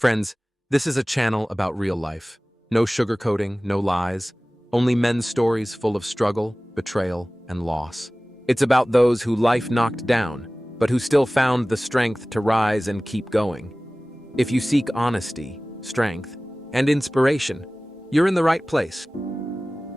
Friends, this is a channel about real life. No sugarcoating, no lies, only men's stories full of struggle, betrayal, and loss. It's about those who life knocked down, but who still found the strength to rise and keep going. If you seek honesty, strength, and inspiration, you're in the right place.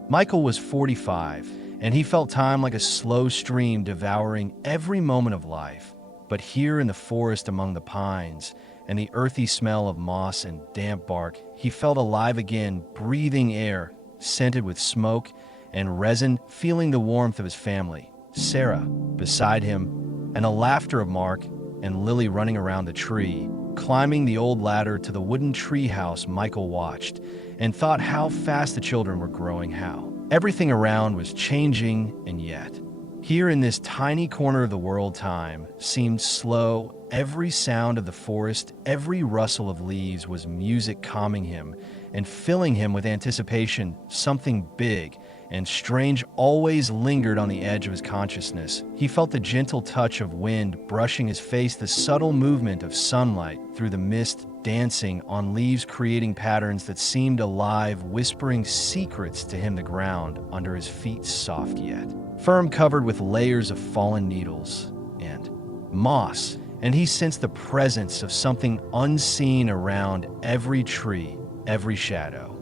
Michael was 45, and he felt time like a slow stream devouring every moment of life. But here in the forest among the pines, and the earthy smell of moss and damp bark, he felt alive again, breathing air, scented with smoke and resin, feeling the warmth of his family. Sarah, beside him, and the laughter of Mark and Lily running around the tree, climbing the old ladder to the wooden tree house. Michael watched and thought how fast the children were growing, how everything around was changing, and yet, here in this tiny corner of the world, time seemed slow. Every sound of the forest, every rustle of leaves was music, calming him and filling him with anticipation. Something big and strange always lingered on the edge of his consciousness. He felt the gentle touch of wind brushing his face, the subtle movement of sunlight through the mist dancing on leaves, creating patterns that seemed alive, whispering secrets to him. The ground under his feet, soft yet firm, covered with layers of fallen needles and moss, and he sensed the presence of something unseen around every tree, every shadow.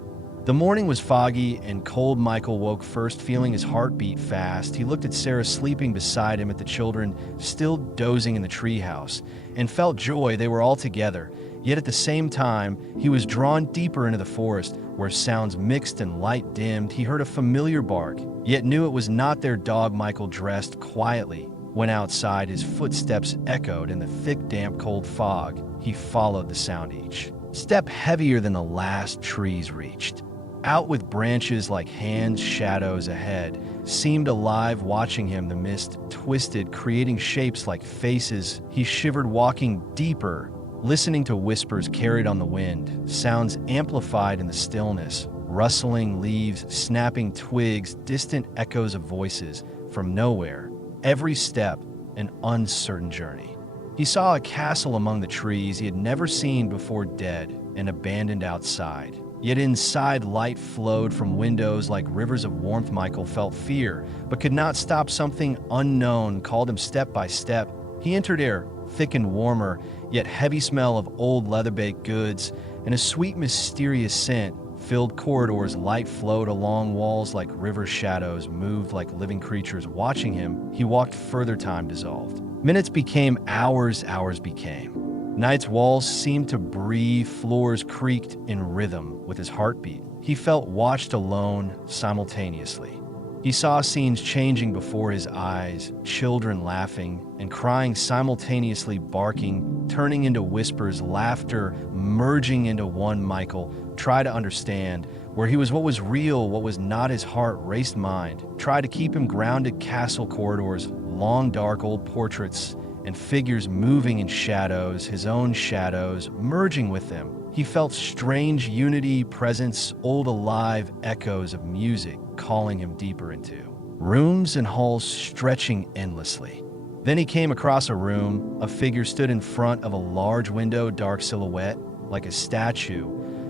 The morning was foggy and cold. Michael woke first, feeling his heart beat fast. He looked at Sarah sleeping beside him, at the children still dozing in the treehouse, and felt joy. They were all together. Yet at the same time, he was drawn deeper into the forest, where sounds mixed and light dimmed. He heard a familiar bark, yet knew it was not their dog. Michael dressed quietly, went outside. His footsteps echoed in the thick, damp, cold fog. He followed the sound, each step heavier than the last trees reached. Out with branches like hands, shadows ahead seemed alive, watching him. The mist twisted, creating shapes like faces. He shivered, walking deeper, listening to whispers carried on the wind, sounds amplified in the stillness, rustling leaves, snapping twigs, distant echoes of voices from nowhere. Every step, an uncertain journey. He saw a castle among the trees he had never seen before, dead and abandoned outside. Yet inside, light flowed from windows like rivers of warmth. Michael felt fear, but could not stop. Something unknown called him step by step. He entered air, thick and warmer, yet heavy smell of old leather-baked goods, and a sweet, mysterious scent filled corridors. Light flowed along walls like river, shadows moved like living creatures watching him. He walked further, time dissolved. Minutes became hours, hours became night's walls seemed to breathe, floors creaked in rhythm with his heartbeat. He felt watched, alone, simultaneously. He saw scenes changing before his eyes, children laughing and crying simultaneously, barking, turning into whispers, laughter merging into one. Michael tried to understand where he was, what was real, what was not. His heart raced, mind tried to keep him grounded. Castle corridors, long dark old portraits, and figures moving in shadows, his own shadows merging with them. He felt strange unity, presence, old alive echoes of music calling him deeper into rooms and halls stretching endlessly. Then he came across a room. A figure stood in front of a large window, dark silhouette, like a statue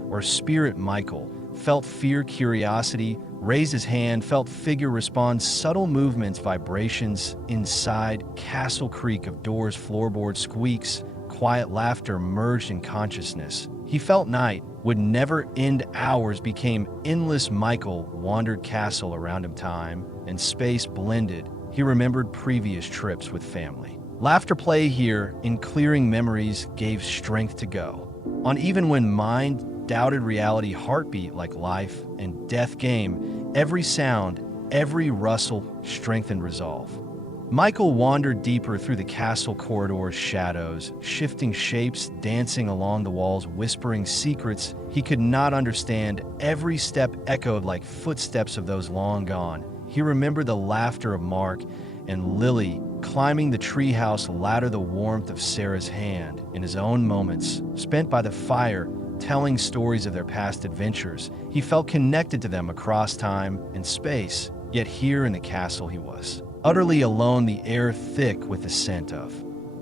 or spirit. Michael felt fear, curiosity, raised his hand, felt figure respond, subtle movements, vibrations inside. Castle creak of doors, floorboard squeaks, quiet laughter merged in consciousness. He felt night would never end. Hours became endless. Michael wandered castle around him. Time and space blended. He remembered previous trips with family. Laughter, play here in clearing memories, gave strength to go on even when mind doubted reality. Heartbeat like life and death game. Every sound, every rustle strengthened resolve. Michael wandered deeper through the castle corridors, shadows, shifting shapes, dancing along the walls, whispering secrets he could not understand. Every step echoed like footsteps of those long gone. He remembered the laughter of Mark and Lily climbing the treehouse ladder, the warmth of Sarah's hand in his own moments spent by the fire, telling stories of their past adventures. He felt connected to them across time and space. Yet here in the castle he was utterly alone, the air thick with the scent of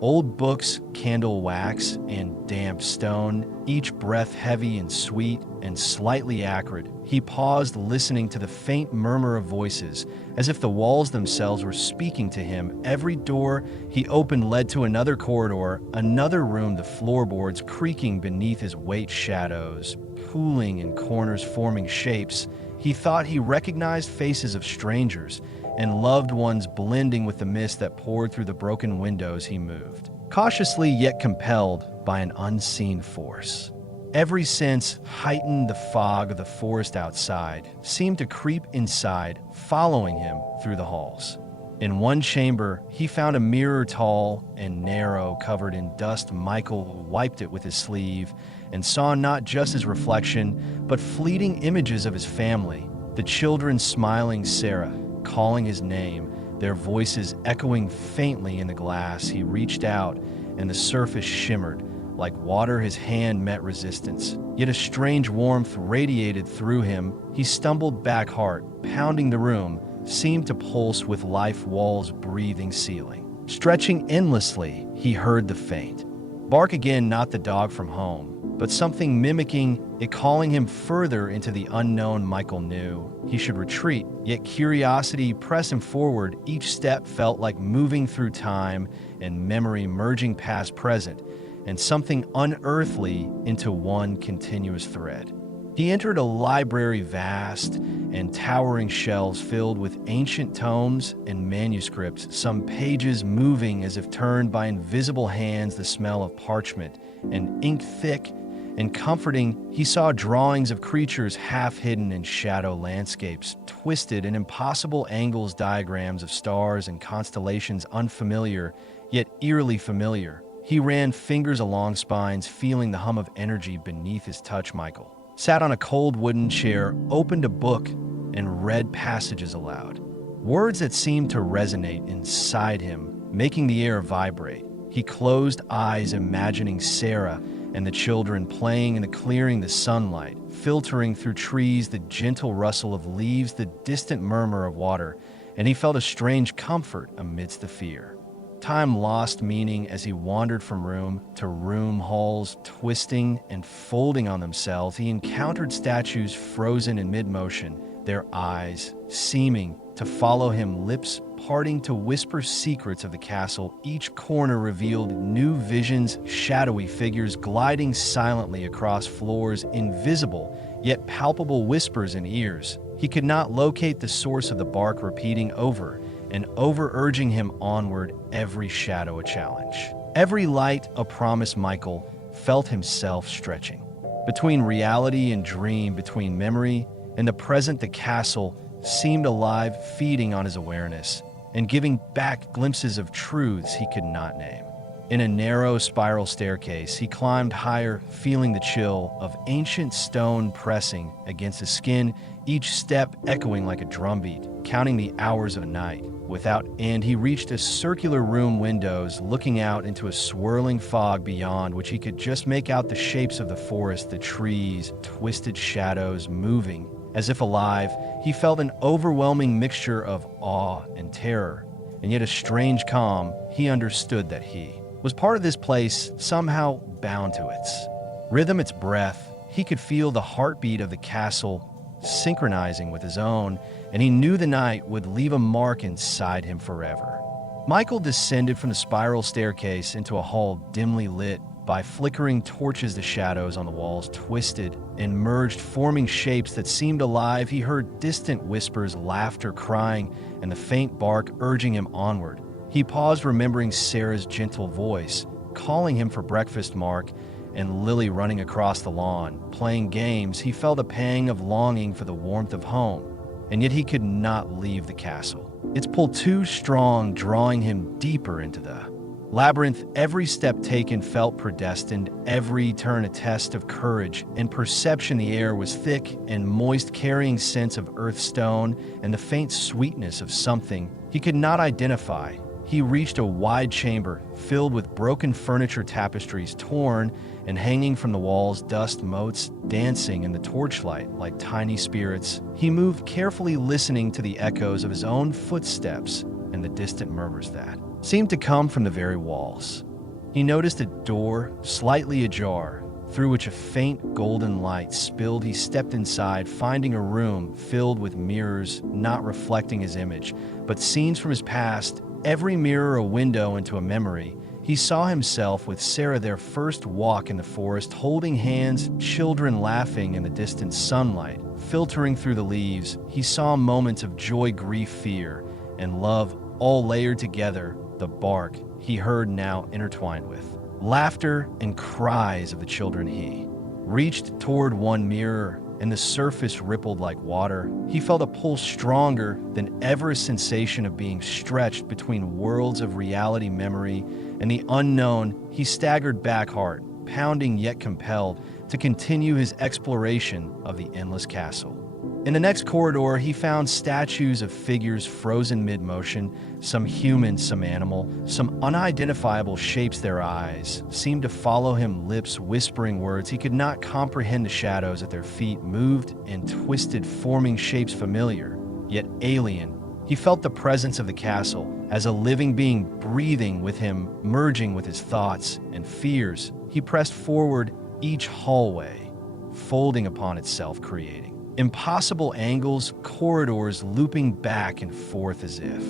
Old books, candle wax, and damp stone, each breath heavy and sweet and slightly acrid. He paused, listening to the faint murmur of voices, as if the walls themselves were speaking to him. Every door he opened led to another corridor, another room, the floorboards creaking beneath his weight, shadows pooling in corners, forming shapes. He thought he recognized faces of strangers and loved ones blending with the mist that poured through the broken windows. He moved, cautiously yet compelled by an unseen force. Every sense heightened. The fog of the forest outside seemed to creep inside, following him through the halls. In one chamber, he found a mirror, tall and narrow, covered in dust. Michael wiped it with his sleeve and saw not just his reflection, but fleeting images of his family, the children smiling, Sarah calling his name, their voices echoing faintly in the glass. He reached out, and the surface shimmered like water. His hand met resistance, yet a strange warmth radiated through him. He stumbled back, heart pounding. The room seemed to pulse with life, walls breathing, ceiling stretching endlessly. He heard the faint bark again, not the dog from home, but something mimicking it, calling him further into the unknown. Michael knew he should retreat, yet curiosity pressed him forward. Each step felt like moving through time and memory, merging past, present, and something unearthly into one continuous thread. He entered a library, vast and towering, shelves filled with ancient tomes and manuscripts, some pages moving as if turned by invisible hands. The smell of parchment and ink, thick and comforting. He saw drawings of creatures half hidden in shadow, landscapes twisted in impossible angles, diagrams of stars and constellations, unfamiliar yet eerily familiar. He ran fingers along spines, feeling the hum of energy beneath his touch. Michael sat on a cold wooden chair, opened a book, and read passages aloud. Words that seemed to resonate inside him, making the air vibrate. He closed eyes, imagining Sarah and the children playing in the clearing, the sunlight filtering through trees, the gentle rustle of leaves, the distant murmur of water, and he felt a strange comfort amidst the fear. Time lost meaning as he wandered from room to room, halls twisting and folding on themselves. He encountered statues frozen in mid-motion, their eyes seeming to follow him, lips parting to whisper secrets of the castle. Each corner revealed new visions, shadowy figures gliding silently across floors, invisible yet palpable whispers in ears. He could not locate the source of the bark, repeating over and over, urging him onward, every shadow a challenge, every light a promise. Michael felt himself stretching between reality and dream, between memory and the present. The castle seemed alive, feeding on his awareness and giving back glimpses of truths he could not name. In a narrow spiral staircase, he climbed higher, feeling the chill of ancient stone pressing against his skin, each step echoing like a drumbeat, counting the hours of night without end. He reached a circular room, windows looking out into a swirling fog beyond which he could just make out the shapes of the forest, the trees, twisted shadows moving as if alive. He felt an overwhelming mixture of awe and terror, and yet a strange calm. He understood that he was part of this place, somehow bound to its rhythm, its breath. He could feel the heartbeat of the castle synchronizing with his own, and he knew the night would leave a mark inside him forever. Michael descended from the spiral staircase into a hall dimly lit by flickering torches. The shadows on the walls twisted and merged, forming shapes that seemed alive. He heard distant whispers, laughter, crying, and the faint bark urging him onward. He paused, remembering Sarah's gentle voice, calling him for breakfast, Mark, and Lily running across the lawn, playing games. He felt a pang of longing for the warmth of home, and yet he could not leave the castle. Its pull too strong, drawing him deeper into the labyrinth. Every step taken felt predestined, every turn a test of courage and perception. The air was thick and moist, carrying scents of earth, stone, and the faint sweetness of something he could not identify. He reached a wide chamber filled with broken furniture, tapestries torn and hanging from the walls, dust motes dancing in the torchlight like tiny spirits. He moved carefully, listening to the echoes of his own footsteps and the distant murmurs that seemed to come from the very walls. He noticed a door, slightly ajar, through which a faint golden light spilled. He stepped inside, finding a room filled with mirrors not reflecting his image, but scenes from his past, every mirror a window into a memory. He saw himself with Sarah, their first walk in the forest, holding hands, children laughing in the distant sunlight, filtering through the leaves. He saw moments of joy, grief, fear, and love, all layered together. The bark he heard now intertwined with laughter and cries of the children. He reached toward one mirror, and the surface rippled like water. He felt a pull stronger than ever, a sensation of being stretched between worlds of reality, memory, and the unknown. He staggered back, heart pounding yet compelled to continue his exploration of the endless castle. In the next corridor, he found statues of figures frozen mid-motion, some human, some animal, some unidentifiable shapes. Their eyes seemed to follow him, lips whispering words he could not comprehend. The shadows at their feet moved and twisted, forming shapes familiar, yet alien. He felt the presence of the castle as a living being breathing with him, merging with his thoughts and fears. He pressed forward, each hallway folding upon itself, creating impossible angles, corridors looping back and forth as if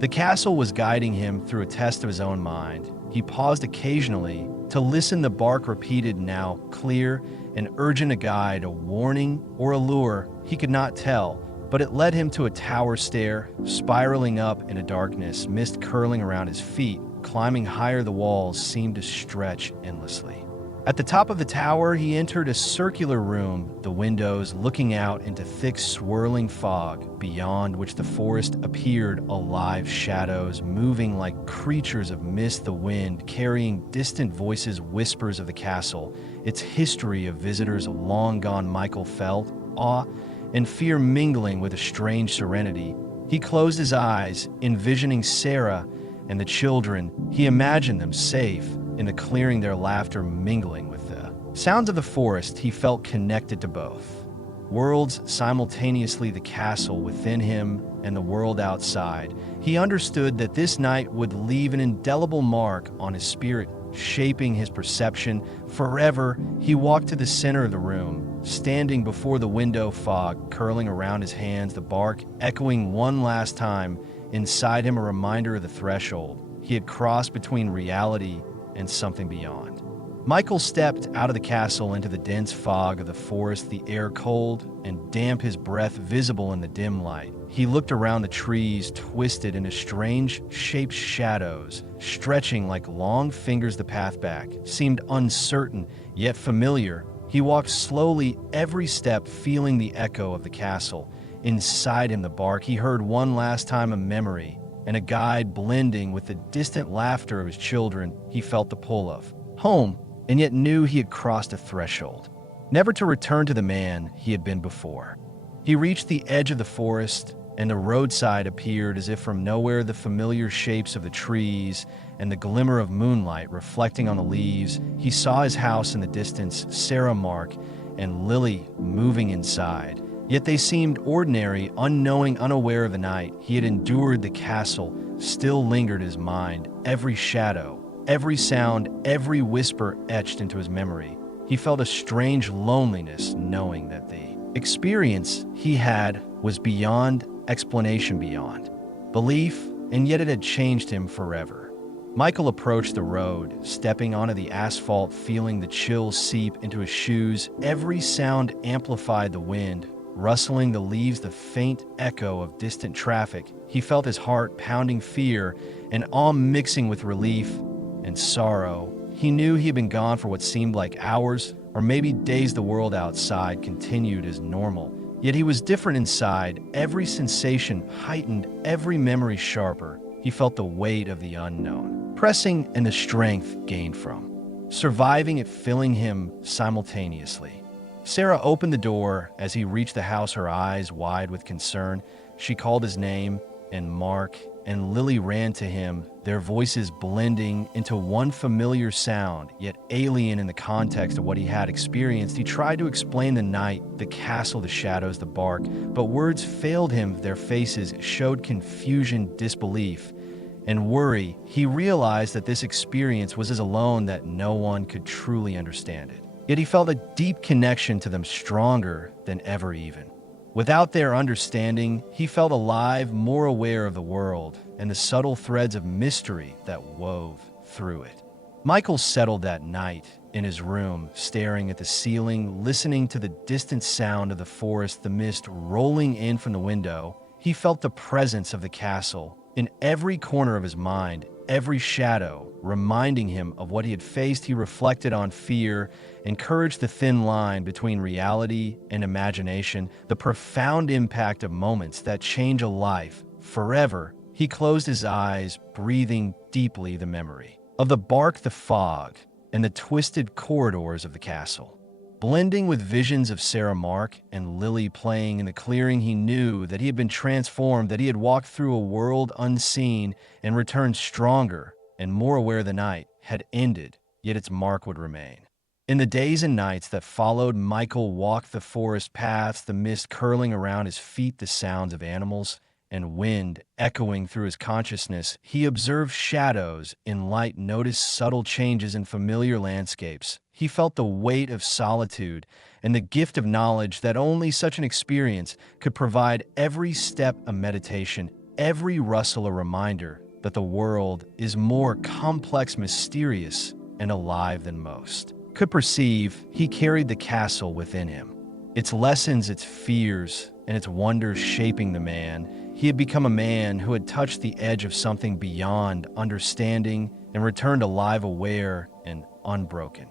the castle was guiding him through a test of his own mind. He paused occasionally to listen. The bark repeated, now clear and urgent, a guide, a warning, or a lure. He could not tell, but it led him to a tower stair, spiraling up into darkness, mist curling around his feet. Climbing higher, the walls seemed to stretch endlessly. At the top of the tower, he entered a circular room, the windows looking out into thick, swirling fog, beyond which the forest appeared alive, shadows moving like creatures of mist, the wind carrying distant voices, whispers of the castle, its history of visitors long gone. Michael felt awe and fear mingling with a strange serenity. He closed his eyes, envisioning Sarah and the children. He imagined them safe in the clearing, their laughter mingling with the sounds of the forest. He felt connected to both worlds simultaneously, the castle within him and the world outside. He understood that this night would leave an indelible mark on his spirit, shaping his perception forever. He walked to the center of the room, standing before the window, fog curling around his hands, the bark echoing one last time inside him, a reminder of the threshold he had crossed between reality and something beyond. Michael stepped out of the castle into the dense fog of the forest, the air cold and damp, his breath visible in the dim light. He looked around, the trees twisted into strange shaped shadows, stretching like long fingers. The path back seemed uncertain yet familiar. He walked slowly, every step feeling the echo of the castle inside him. The bark he heard one last time, a memory and a guide blending with the distant laughter of his children. He felt the pull of home, and yet knew he had crossed a threshold, never to return to the man he had been before. He reached the edge of the forest, and the roadside appeared as if from nowhere, the familiar shapes of the trees and the glimmer of moonlight reflecting on the leaves. He saw his house in the distance, Sarah, Mark, and Lily moving inside. Yet they seemed ordinary, unknowing, unaware of the night he had endured. The castle still lingered his mind, every shadow, every sound, every whisper etched into his memory. He felt a strange loneliness, knowing that the experience he had was beyond explanation, beyond belief, and yet it had changed him forever. Michael approached the road, stepping onto the asphalt, feeling the chills seep into his shoes. Every sound amplified, the wind rustling the leaves, the faint echo of distant traffic. He felt his heart pounding, fear and awe mixing with relief and sorrow. He knew he had been gone for what seemed like hours, or maybe days. The world outside continued as normal, yet he was different inside. Every sensation heightened, every memory sharper. He felt the weight of the unknown pressing, and the strength gained from surviving it filling him simultaneously. Sarah opened the door as he reached the house, her eyes wide with concern. She called his name, and Mark and Lily ran to him, their voices blending into one familiar sound, yet alien in the context of what he had experienced. He tried to explain the night, the castle, the shadows, the bark, but words failed him. Their faces showed confusion, disbelief. and worry, he realized that this experience was as alone that no one could truly understand it. Yet he felt a deep connection to them, stronger than ever even. Without their understanding, he felt alive, more aware of the world and the subtle threads of mystery that wove through it. Michael settled that night in his room, staring at the ceiling, listening to the distant sound of the forest, the mist rolling in from the window. He felt the presence of the castle in every corner of his mind, every shadow reminding him of what he had faced. He reflected on fear, encouraged the thin line between reality and imagination, the profound impact of moments that change a life forever. He closed his eyes, breathing deeply the memory of the bark, the fog, and the twisted corridors of the castle. Blending with visions of Sarah Mark and Lily playing in the clearing, he knew that he had been transformed, that he had walked through a world unseen and returned stronger and more aware. The night had ended, yet its mark would remain. In the days and nights that followed, Michael walked the forest paths, the mist curling around his feet, the sounds of animals and wind echoing through his consciousness. He observed shadows in light, noticed subtle changes in familiar landscapes. He felt the weight of solitude and the gift of knowledge that only such an experience could provide. Every step a meditation, every rustle a reminder that the world is more complex, mysterious, and alive than most could perceive. He carried the castle within him, its lessons, its fears, and its wonders shaping the man. He had become a man who had touched the edge of something beyond understanding and returned alive, aware, and unbroken.